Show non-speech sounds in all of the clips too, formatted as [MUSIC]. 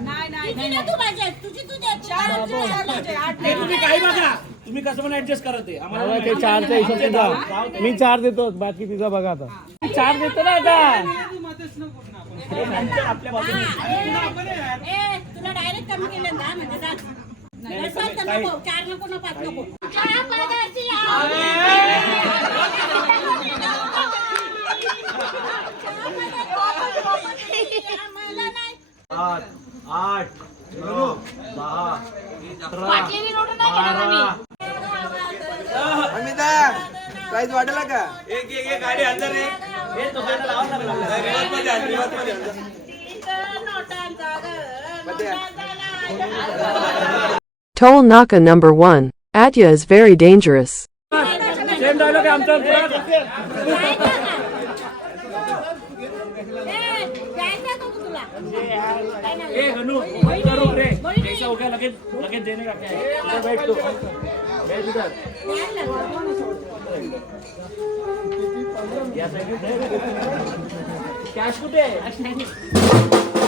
नाही नाही तुझी ना तू पाहिजे तुझी तुझी चार होते, चार होते, आठ ते नाही. तुम्ही काही बघा तुम्ही कसं पण ऍडजस्ट करा ते आम्हाला मला ते चारचा हिशोब तुझा मी चार देतो बाकी तिचा बघा आता चार देतो ना आता आपल्या बाजूने डायरेक्ट कमी केलं ना म्हणजे जा. नसेल तर नको चार नको ना पाच नको चहा पाजायची आहे. आम्हाला नाही सात आठ नऊ दहा अकरा वाटलेली नोटं नाही घेणार आम्ही. अमिता प्राइस वाढला का एक एक एक गाडी अंदर रे हे तो गाडा लावा लागला रिवर्समध्ये आण, रिवर्समध्ये आण. तीन नोटांचा गं, मध्ये आण. नोटांचा नाही. Toll Naka number 1. Atya is very dangerous. Same dialogue आहे आमचा पुरा. कैसा हो गया लगेच लगेच देने का क्या है इधर बैठ तू बैठ इधर या साईड कॅश कुठे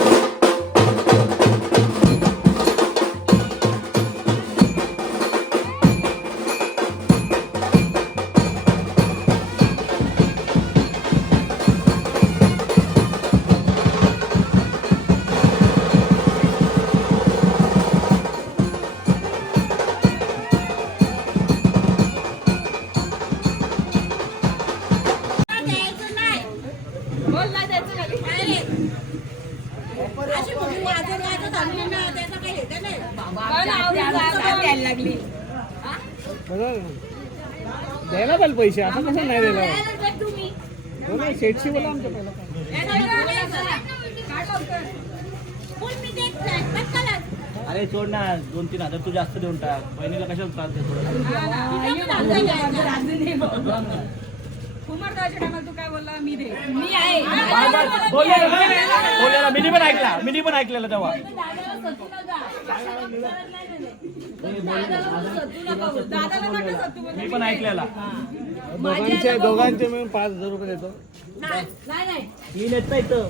द्यायला पाहिजे पैसे असं कसं नाही द्यायला. बोला बोला आमच्या पहिला मी करा. अरे सोड ना दोन तीन हजार तू जास्त देऊन टाक बहिणीला कशाला त्रास मी दे मी बोललेलं मिनी पण ऐकला मिनी पण ऐकलेलं तेव्हा मी पण ऐकलेला. दोघांचे दोघांचे मिळून पाच हजार रुपये देतो. नाही नाही, नाही. मी नेत नाही इथं.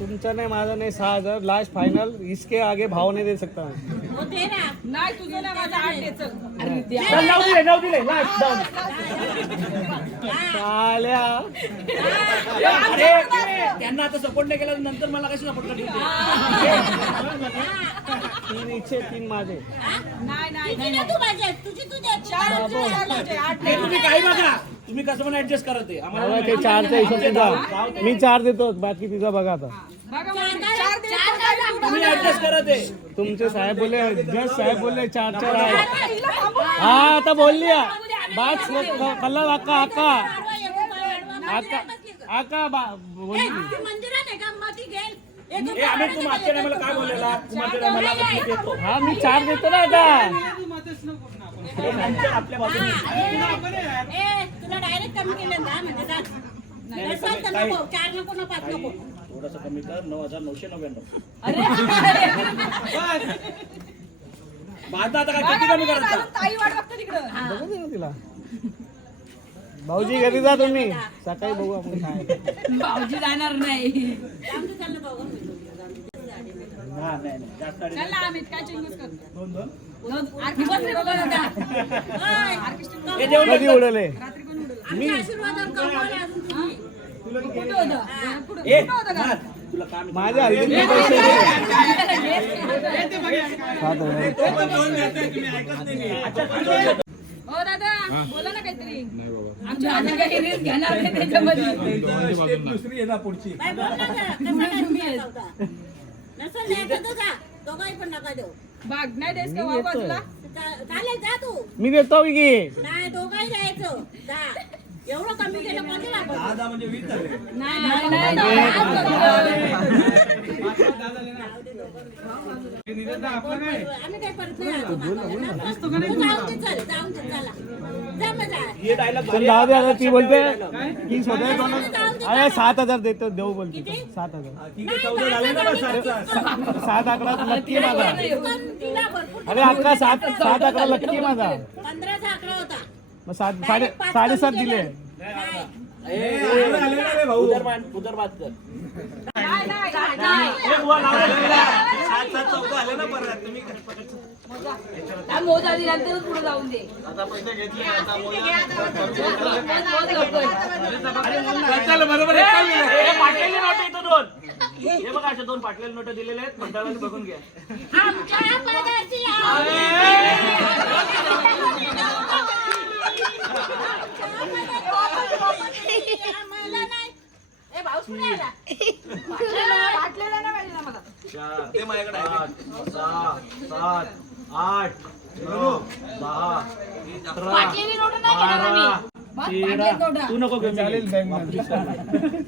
तुमचा नाही माझा नाही सहा हजार. लास्ट फायनल इसके आगे भाव नाही दे सकता मैं. हो दे ना. नाही तुझं नाही माझं आठ जाऊ दिले लास्ट त्यांना आता सपोर्ट नाही केला नंतर मला कशी सपोर्ट करतील तीन इच्छे तीन माझे. नाही नाही तुझी ना तू पाहिजे तुझी तुझी चार होते, चार होते, आठ ते नाही. तुम्ही काही बघा. तुम्ही कसं पण ऍडजस्ट करा ते मला आम्हाला ते चारचा हिशोब मी चार देतो बाकी तिचा बघा आता. तुम्ही ऍडजस्ट करा ते तुमचे साहेब बोलले जज साहेब बोलले चार चार आहे हा आता बोलली बात कल्ला अक्का अक्का अक्का अक्का बा- बोलली. मंदिरात आहे का? मग ती घेईल एक ए आम्ही तू मागच्या टायमाला काय बोललेला? तू मागच्या टायमाला मी देतो हा मी चार देतो ना आता. आपल्या बाजूने ए तुला डायरेक्ट कमी केलं ना म्हणजे जा. नसेल तर नको चार नको ना पाच नको. थोडस कमी कर नऊ हजार नऊशे नव्याण्णव. माझं आता काय किती कमी करायचं? ताई वाट बघतो तिकडं बघू दे ना तिला. भाऊजी घरी जा तुम्ही सकाळी बघू आपण काय भाऊजी जाणार नाही जाऊन दे चाललं भाऊ. हा नाही नाही जास्त अडीच. चल ना आम्ही काय चेंजेस करतो दोन दोन दोन आर्टिस्ट रे बोलत होता. ओय, हे देऊन कधी उडवले रात्री कोण उडवलं? आमच्या आशीर्वादावर कमवले अजून तुम्ही. कुठं होतं? पुढं- ए कुठं होतं का? नाथ, तुला काम आहे. माझ्या हल्ली पैसे दे. सात हजार. हो दादा. बोला ना काहीतरी. आमच्या आजा काही रिस्क घेणार नाही त्याच्यामध्ये दुसरी आहे ना पुढची. बाई, बोल ना जरा. कसा काय तुम्ही होता? नसेल द्यायचं तर जा. दोघंही पण नका देऊ. बाग नाही देस का वाव बाजूला? चा- चालेल जा तू. मी देतो की नाही दोघंही द्यायचं जा. एवढं कमी केलं दहा म्हणजे वीस झाले. नाही नाही, नाही नाही. आम्ही काही परत नाही आलो मागायला. तू जाऊन दे चल. जाऊन दे चला जा मग जा. हे डायलॉग चल जाऊ दे आता ती बोलते. की स्वतः दोन अरे सात हजार देतो देऊ बोलते? सात हजार. ठीक आहे चौदा झाले ना बस सातचा. सात अकरा लक्की आहे माझा. तू पण तिला भरपूर अरे अकरा सात सात अकरा लक्की आहे माझा. पंधराचा आकडा होता. मग सात साडे साडेसात दिले. मोज. पुढे जाऊन दे. बरोबर पाटलेली नोट इथं दोन. हे बघा अशा दोन पाटलेले नोट दिलेले आहेत. मंडळाने बघून घ्या आमच्या पदरची आम्ही आम्हाला नाही ए भाऊस कुठे आला वाटलेलं नाही पाहिजे ना मला चार आठ सहा सात आठ नऊ दहा अकरा वाटलेली नोट नाही घेणार आम्ही. बारा तेरा तू नको घेऊ चालेल.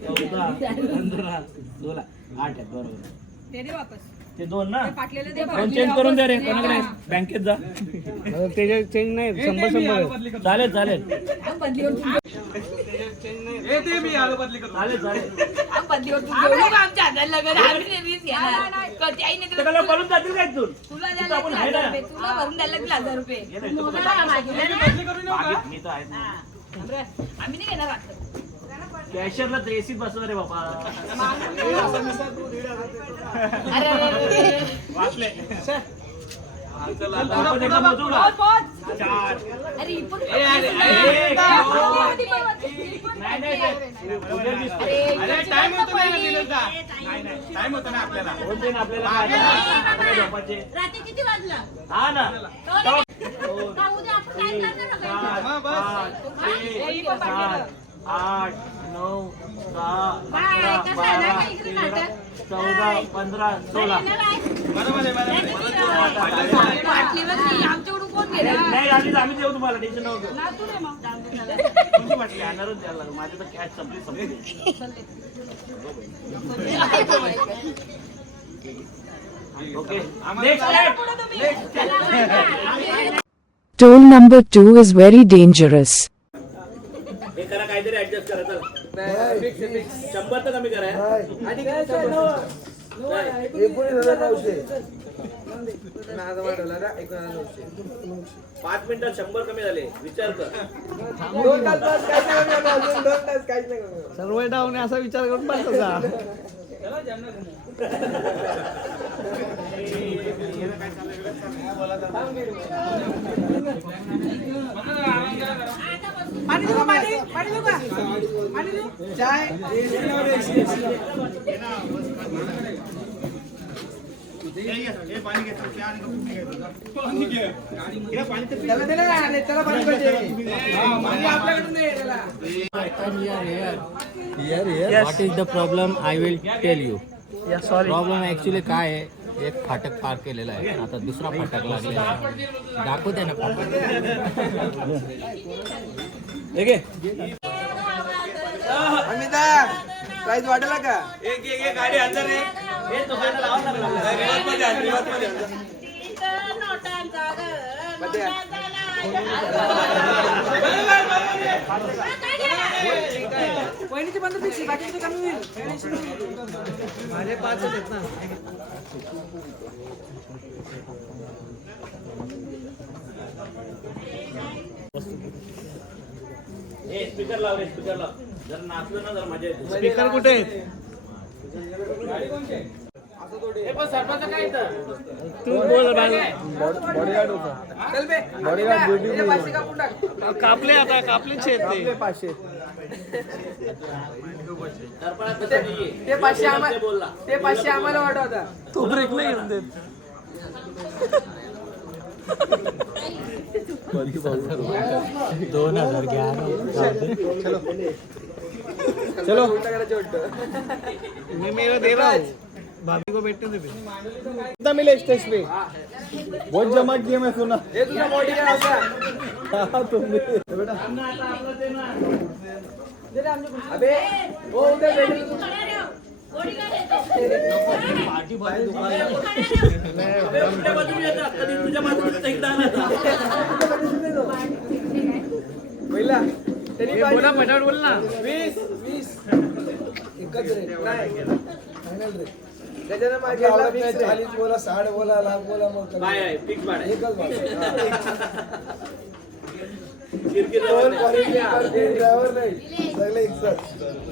चौदा पंधरा सोळा आठ आहेत बरोबर दे वापस ते दोन ना? दोन चेंज करून दे रे कोणाकडे बँकेत जा. त्याचे चेंज नाही शंभर शंभर. चालेल चालेल. जातील काय मी तर आम्ही नाही घेणार वाटतं कॅशियरला एसीत बसवा रे बाबा. वाचले ही हा, टाइम होतो आपल्याला. रात्री किती वाजलं हा ना का उद्या आपण काय करणार चार, पाच, छे, सात, आठ नऊ दहा बाय, अकरा कसं आहे ना, बारा इकडे तेरा नाटक? चौदा पंधरा सोळा. वाटलेलं नाही, आमच्याकडून कोण घेणार नाही आधीच आम्ही देऊ तुम्हाला टेन्शन नव्हतं ना तू नाही मग. तुमची वाटली आणणारच द्यायला लागलं. माझी तर कॅश संपली संपली. Okay next Tool number 2 is very dangerous. करा शंभर तर कमी करा. एकोणीस हजार नऊशे. पाच मिनिटात शंभर कमी झाले. विचार कर. दोन तास बस, काहीच नाही कमी होणार. अजून दोन तास काहीच नाही कमी होणार. सर्व डाऊन आहे असा विचार करून पण तसा चाय त्याला दिलं ना आणि त्याला पाणी पाहिजे पाणी आपल्याकडून नाही त्याला what is the problem I will tell you problem actually काय आहे? एक फाटक पार केलेला आहे. आता दुसरा फाटक लागलेला आहे. दाखवते ना फाटक [LAUGHS] अमिता प्राइस वाढला का एक एक एक गाडी अंदर रे हे तो पहिला लावावं लागलं आपल्याला. रिवर्समध्ये आण, रिवर्समध्ये आण. नोटांचा ग मध्ये आण. वहिनीची बंद पिशवी बाकीचे कमी होईल माझे पाच आहेत ना स्पीकर लाव रे स्पीकर लाव. जर नाचलो ना जर मजा येते. स्पीकर कुठे आहेत? हे पण सरपंच काय इथं? तू बोल कापले आता कापलेच आहेत ते. पाचशे. सरपंच तसं नाहीये. ते पाचशे ते आम्हाला बोलला. ते पाचशे आम्हाला तू ब्रेक नाही घेऊन देत. दोन हज़ार घ्या चलो। मैं मेरा दे रहा हूँ। भाभी को बैठने दे कितना मिले स्टेज पे? बहुत जमा किए मैं सुना। तुझा बॉडी अबे हो उद्या भेटेल तू. अबे, उलट्या बाजूने येतात. पहिला. तरी बोला फटाफट बोल ना. वीस वीस. एकच फायनल गजानन साठ बोला लाख बोला मग एकच नाही. ड्रायव्हर नाही. सगळे एकच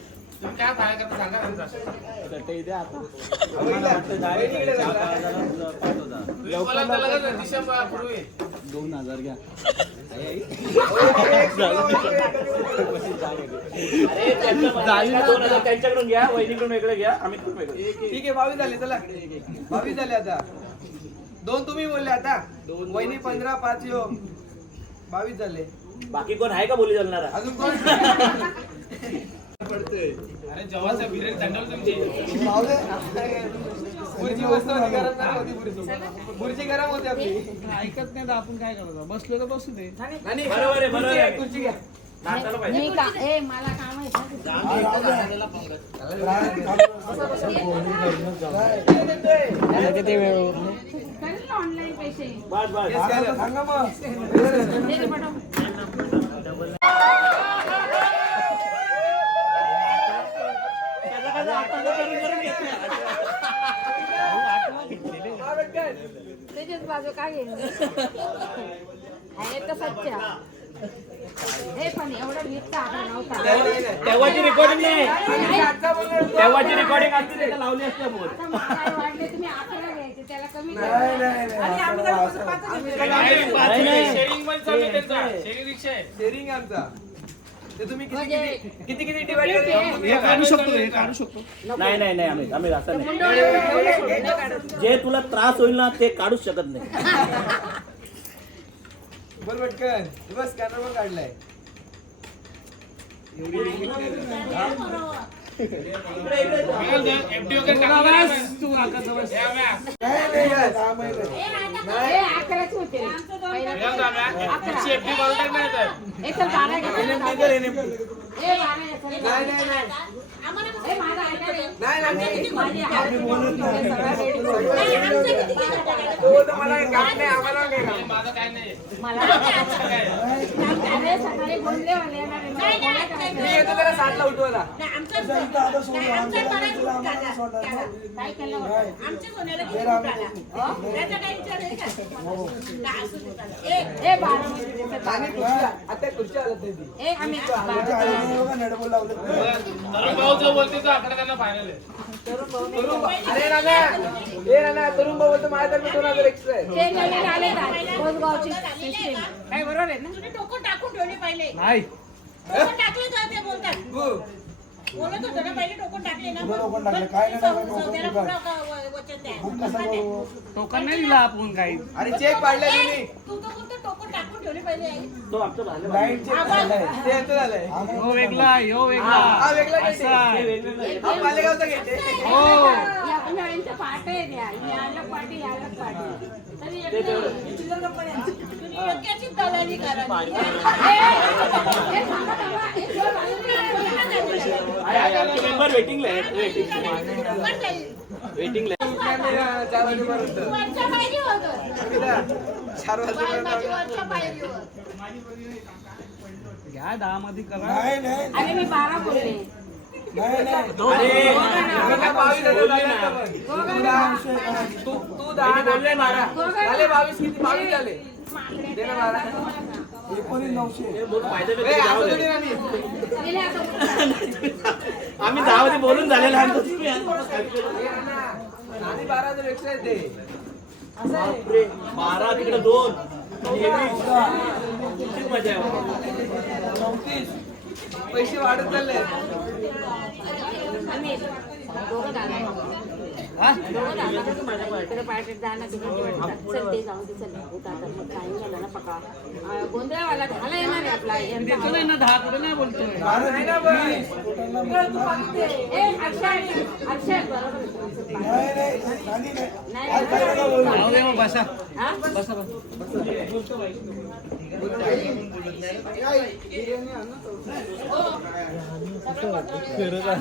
ना तो एक दोन हजार त्यांच्याकडून घ्या वहिनीकडून वेगळं घ्या आम्ही पण वेगळं ठीक आहे बावीस झाले चला बावीस झाले आता दोन तुम्ही बोलले आता वहिनी पंधरा पाच यो बावीस झाले बाकी कोण आहे का बोली चालणारा? अजून कोण? गरम होती आपली. ऐकत नाही तर आपण काय करायचं? बसलो तर बसू दे. नानी, बरोबर आहे, बरोबर खुर्ची घ्या, आहे. खुर्ची घ्या नाचायला पाहिजे. मी का ए मला काम आहे ऑनलाईन पैसे. सांगा मग दे रे पाठव. त्याच्याच बाजू काय आहे? तर सच्चा हे पण एवढं आकडा नव्हता. नाही. तेव्हाची रेकॉर्डिंग नाही. तेव्हाची रेकॉर्डिंग असते त्याला लावली असते तुम्ही आकडा घ्यायचे त्याला कमी नाही नाही नाही. असं- शेअरिंग आहे. आमचा. ते तुम्ही किती म्हणजे- किती किती किती डिवाइड हे काढू शकतो हे काढू शकतो. नाही नाही नाही आम्ही आम्ही असं नाही. जे तुला त्रास होईल ना ते काढूच शकत नाही. पटकन हे बस स्कॅनर पण काढलाय. हे मला सकाळी बोलले मी येतो त्याला सातला उठवायला आम्हाला सोडणार होतं? हे राम- खुर्ची आता खुर्ची नाही ती. आईने बघा नडबोल लावलं. तरुण अरे ए नाना तरुण भाऊ बोलतो माझ्यातर्फे दोन हजार एक्स्ट्रा आहे? बरोबर आहे ना? तुम्ही टोकन टाकून ठेवली पहिले. नाही. टोकन टाकले तर ते बोलतात. बोलत होतं ना पहिले टोकन टाकले ना कुठं टोकन टाकले? काय नाही टोकन टोकन दिला आपण काही अरे चेक पाडलाय तुम्ही तू तर बोलतो टोकन टाकून ठेवली पहिले तो आमचं झालं लाइट चेक झालाय ते याचं झालंय हो वेगळा यो वेगळा हा वेगळा गेट. हा गेट हो या पाट द्या. ही पाटी, ही पाटी. तरी एकदम- तुम्ही दलाली मेंबर वेटिंगला. वेटिंगला वरच्या घ्या दहा मध्ये करा नाही नाही अरे मी बारा बोलले झाले. तू दहा- तू दहा बोलले बारा झाले बावीस किती बावीस झाले एकोणीस नऊशे आम्ही दहा मध्ये बोलून झालेलं बारा हजार एक्स्ट्रा येते बारा तिकडे दोन मजा चौतीस पैसे वाढत चालले. आम्ही गोंधळवाला येणार आहे आपला दहा कुठे नाही बोलतोय बसा बसा बसा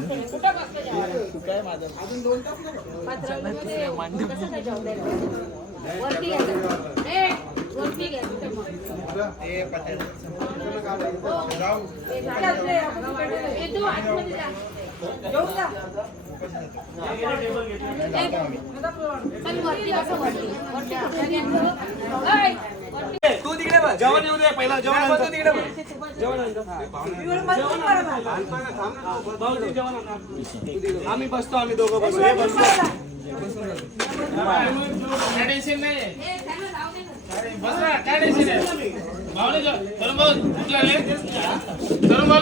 पत्रामध्ये कसं काय वरती घ्यायचं. ए, वरती घ्यायचं ते मग. ए, तू आतमध्ये जा. ए, चल वरती बसा, वरती. वरती कुठे घ्यायचं? ओय, बस जेवण येऊ दे पहिला जेवण आणतो. तिकडे. जेवण आणतो. भाऊजी जेवण आणा. आम्ही बसतो आम्ही दोघं बसतो हे बसतो टेन्शन नाही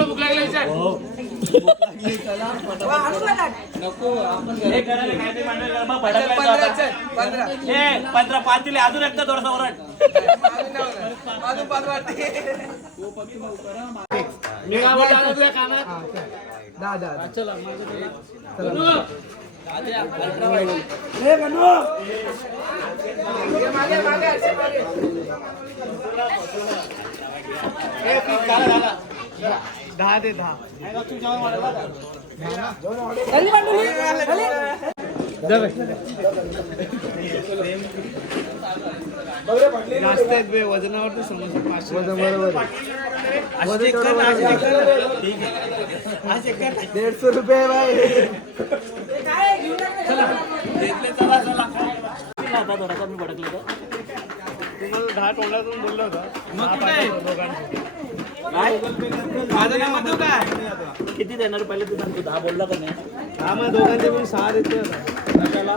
भूक लागली? विचार. हे पंधरा पाच दिले अजून एकदा थोडासा ओरड मी काय बोलतो आता तुझ्या दहा ते दहा. जास्त आहेत बे वजनावरती समोसा बरोबर दीडशे रुपये मी भडकले तर तुम्हाला दहा तोंडातून बोललो होता किती देणार पहिले तू सांग तू दहा बोलला का नाही? हा मग दोघांचे पण सहा देते आता.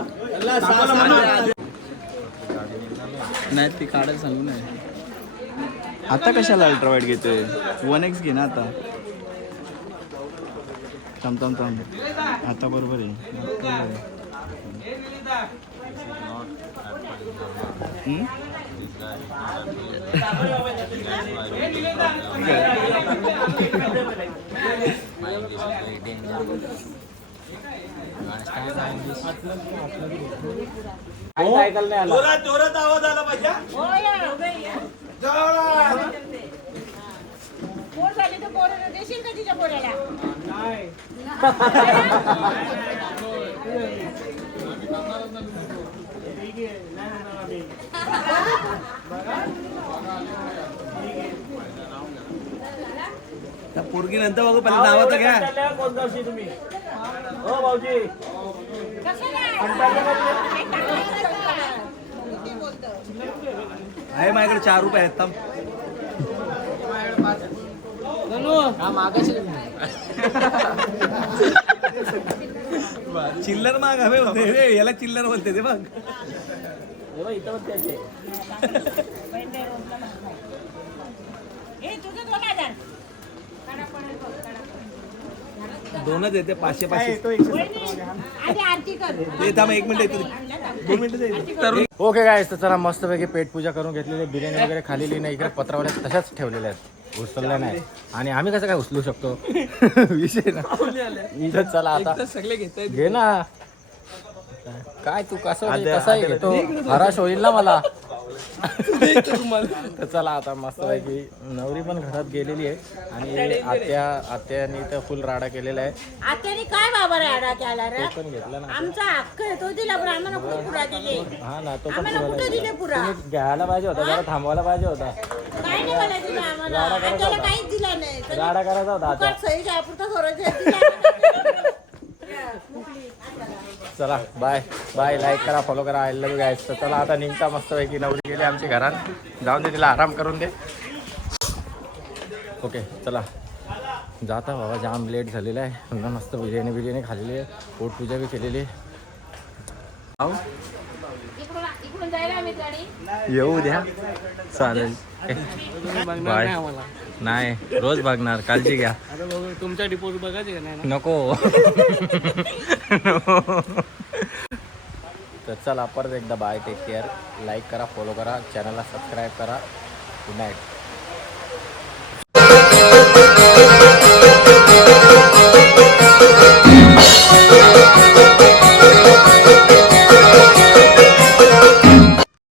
नाही ती काढायला सांगू नाही आता कशाला अल्ट्रावाईट घेतोय? वन एक्स घे ना आता. थांब थांब थांब. आता बरोबर आहे. जोरात आवाज आला पाहिजे पोर झाली तर पोराला देशील का तिच्या पोराला पोरगी नंतर बघू पहिला नाव तर घ्या. कोण तुम्ही हो भाऊजी. आहे माझ्याकडे चार रुपये आहेत थांब. चिल्लर माग हवे होते रे याला चिल्लर बोलते ते बघ. दोनच येते पाचशे पाचशे. आधी आरती कर. ते थांब एक मिनिट येतो दोन मिनिटं ओके काय तर चला मस्तपैकी पेट पूजा करून घेतलेली बिर्याणी वगैरे खालेली नाही इकडे पत्रावल्या तशाच ठेवलेल्या आहेत. उचलल्या नाही. आणि आम्ही कसं काय उचलू शकतो? [LAUGHS] विषय ना इथं चला आता. सगळे घेत घे ना. काय तू कसं कसाही घेतो हराश होईल ना मला. तर चला आता मस्तपैकी. नवरी पण घरात गेलेली आहे. आणि आत्या आत्याने तर फुल राडा केलेला आहे. आत्याने काय बाबा राडा केला रे? पण घेतला ना. आमचा हक्क आहे तो दिला पण आम्हाला कुठे पुरा दिले? हा ना तो पण आम्हाला पुरा कुठे दिले. पुरा? तुम्ही घ्यायला पाहिजे होता जरा थांबवायला पाहिजे होता. काय नाही मला दिला आम्हाला. आत्याला काहीच दिला नाही. तरी राडा करायचा होता आता फुकट सही चला बाय बाय लाईक करा फॉलो करा. आय लव्ह गायस तर चला आता निघता मस्तपैकी. नवरी गेली आमची घरात. जाऊन दे तिला आराम करून दे. ओके चला. जाता बाबा जाम लेट झालेला आहे. पुन्हा मस्त बिर्याणी बिर्याणी खाल्लेली आहे. पोटपूजा बी केलेली आहे. आहो येऊ द्या. चालेल. बाय. नाही रोज बघणार. काळजी घ्या. तुमचा बघायचे नको. तर चला परत एकदा बाय टेक केअर लाईक करा फॉलो करा. चॅनलला सबस्क्राईब करा. Good night